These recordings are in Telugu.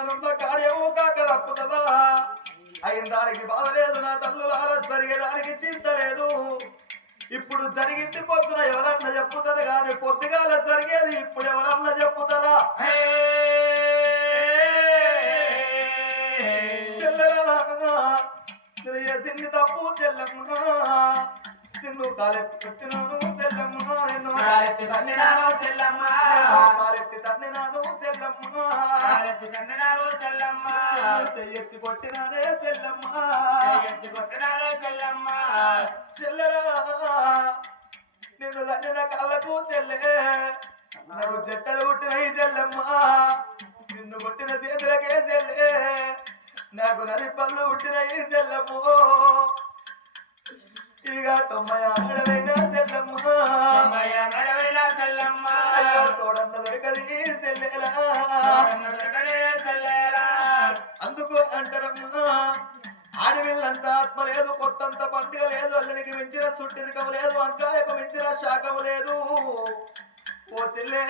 నానున్న కార్యము కాక తప్పుతుందా అయిన దానికి బాధ లేదు నా తల్లులార జరిగేదానికి చింత లేదు. ఇప్పుడు జరిగింది పొద్దున ఎవరన్నా చెప్పుతారు కానీ పొద్దుగాల జరిగేది ఇప్పుడు ఎవరన్నా చెప్పుతారా? చెల్లెలా నేను చేసింది తప్పు చెల్లెమ్మ. నిన్ను కాలెత్తి చెల్లెమ్మ కాలెత్తి తన్నినాను చెల్లమ్మ. కాలెత్తి తన్నినాను చెల్లెమ్మ. కాలెత్తి తన్నినాను చెల్లమ్మ చెయ్యెత్తి కొట్టినానే చెల్లెమ్మ. ఎత్తి కొట్టినాను చెల్లమ్మ. చెల్లెలా నిన్ను తన్నిన కళ్ళకు చెల్లె. నాకు చెట్టలు కొట్టిన ఈ చెల్లెమ్మ. నిన్ను కొట్టిన చేతులకే చెల్లె. నాకు నరి పళ్ళు పుట్టిన ఈ చెల్లెమ్మో. ఇక తొంభై ఆడవైన చెల్లెమ్మ. అమ్మయ్య నడవైన చెల్లమ్మ. అందుకు అంటారమ్మా ఆడపిల్లంతా ఆత్మ లేదు కొత్తంత పండుగ లేదు అల్లనికి మించిన సుట్టిరకం లేదు వంకాయకు మించిన శాఖం లేదు. ఓ చెల్లే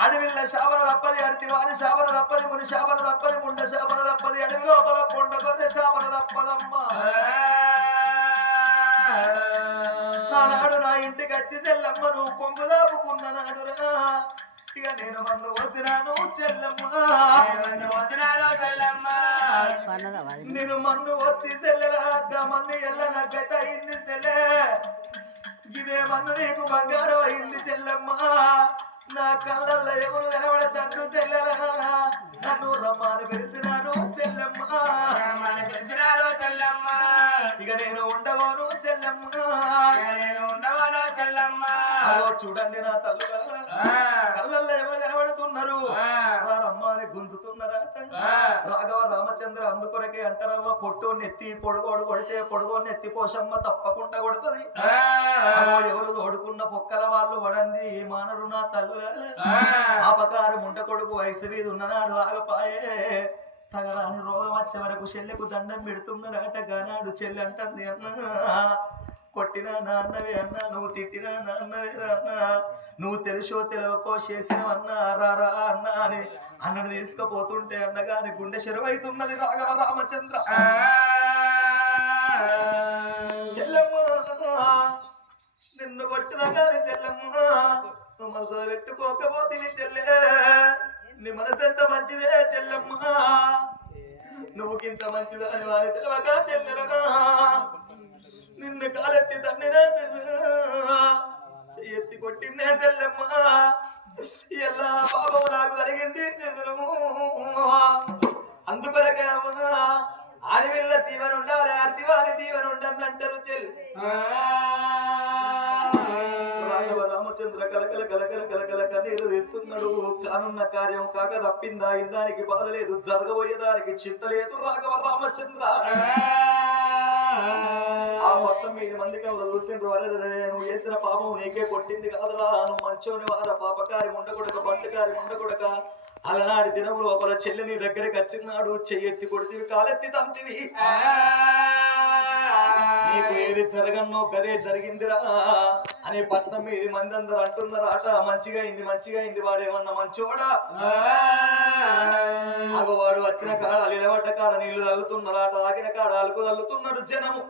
ఆడవిల్ల శాపన తప్పది అడితి వారి శాపన తప్పది ముని శాపన తప్పది ముండ శాపన తప్పది అడవి లోపల కొండ గొర్రె శాపన తప్పదమ్మా. ఇంటికి వచ్చి చెల్లమ్మ నువ్వు కొంగు దాపుకున్న నాడురా ఇక నేను మన్ను వసినాను చెల్లమ్మ. నేను మన్ను ఒత్తి చెల్లెలా మన్ను ఎల్ల నగ్గత అయింది చెల్లె. ఇదే మన్ను నీకు బంగారం అయింది చెల్లెమ్మ. నా కళ్ళల్లో ఎవరు కనబడతాడు చెల్లెలా? నన్ను రమ్మని పిలిచినాను చెల్లెమ్మ. మన పిలిచినారు చెల్లమ్మ. ఇక నేను ఉండవను చెల్లెమ్మ. నేను ఉండవను చెల్లమ్మ అదో చూడండి నా తల్లుగారా. కళ్ళల్లో ఎవరు కనబడుతున్నారు. రమ్మని గుంజుతున్నారట ఆ. రాఘవ రామచంద్ర అందుకొరకే అంటారవ్వ పొట్టు నెత్తి పొడుగోడు కొడితే పొడుగో నెత్తి పోషమ్మ తప్పకుండా కొడుతుంది. ఎవరు తోడుకున్న పొక్కల వాళ్ళు వడంది మానరు నా తల్లు ఆపకారం ఉంట కొడుకు వయసు మీద ఉన్ననాడు ఆగపాయే. తగరాని రోగం వచ్చే వరకు చెల్లెకు దండం పెడుతున్నాడట గానాడు చెల్లి అంటుంది అన్న. కొట్టినా నాన్నవే అన్న నువ్వు తిట్టినా నాన్నవే అన్న నువ్వు తెలుసో తెలియకో చేసినవన్నా రారా అన్న అని అన్నను తీసుకుపోతుంటే అన్నగాని గుండె చెరువైతున్నది రాఘవ రామచంద్ర. నిన్ను కొట్టిన గాని చెల్లమ్మ మనసు పెట్టుకోకపోతే చెల్లె నీ మనసు ఎంత మంచిదే చెల్లమ్మ. నువ్వు ఇంత మంచిదని వారి తెలవక చెల్లెలగా నిన్ను కాలెత్తి తన్నినా చెల్లె చెయ్యెత్తి కొట్టినే చెల్లెమ్మ. ఎలా పాపం నాకు జరిగింది చెందులము అందుకొరకే అమ్మ ఆడవిల్ల తీవన ఉండాలి ఆర్తివారి తీవన ఉండాలి అంటారు చెల్లి. రామచంద్ర కలకల కలకల కలకల కన్నీరు తీస్తున్నాడు కానున్న కార్యం కాక తప్పిందా? ఇందానికి బాధ లేదు జరగబోయేదానికి చింత లేదు రాఘవ రామచంద్ర. ఆ మొత్తం మీద మంది కవులు చూసిండ్రు అరే నువ్వు చేసిన పాపం నీకే కొట్టింది కాదురా నువ్వు మంచోని వార పాపకారి ఉండకొడక పట్టుకారి ఉండకొడక అలనాటి దినం లోపల చెల్లి నీ దగ్గరికి వచ్చినాడు చెయ్యెత్తి కొడితివి కాలెత్తి తంతివి. నీకు ఏది జరగన్నో గదే జరిగిందిరా. అని పట్నం ఇది మంది అందరు అంటున్నారు ఆట మంచిగా అయింది మంచిగా అయింది వాడు ఏమన్నా మంచోడా? వాడు వచ్చిన కాడ నిలబడ్డ కాడ నీళ్ళు తల్లుతున్నారు ఆట తాగిన కాడ అలుకు తల్లుతున్నారు జనము.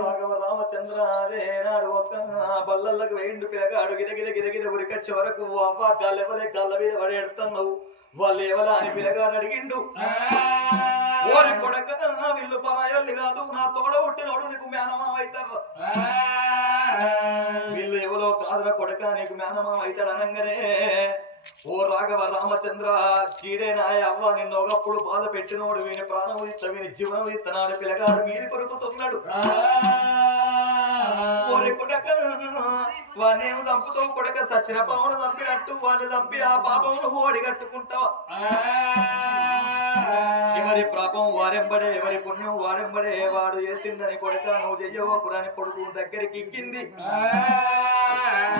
రాఘవ రామచంద్ర అదే నాడు ఒక్క బల్లలకు వేయిండు పిలగాడు గిరగిర గిరగిర ఉరికొచ్చే వరకు అవ్వ గాలెవరే గాళ్ళ మీద పడేడుతున్నావు వాళ్ళు ఎవరా అని పిలగాడు అడిగిండు. ఓరి కొడక వీళ్ళు పరాయాలు కాదు నా తోడ పుట్టినోడు నీకు మేనమావ అవుతారు వీళ్ళు ఎవరో కాదురా కొడక నీకు మేనమామ అవుతాడు అనగానే ఓ రాఘవ రామచంద్ర కీడే నాయ అవ్వ నిన్ను ఒకప్పుడు బాధ పెట్టినోడు వీని ప్రాణం ఇస్తా వీని జీవనం ఇస్తున్నాడు పిల్లగాడు మీది కొరుకుతున్నాడు. ఓరి చంపుతావు కొడక సచిన పామును చంపినట్టు వాడిని చంపి ఆ పాపమును ఓడి కట్టుకుంటావా? ఎవరి పాపం వారెంబడే ఎవరి పుణ్యం వారెంబడే వాడు చేసిందని కొడక నువ్వు చెయ్యవో పురాని కొడుకు దగ్గరికి ఎక్కింది.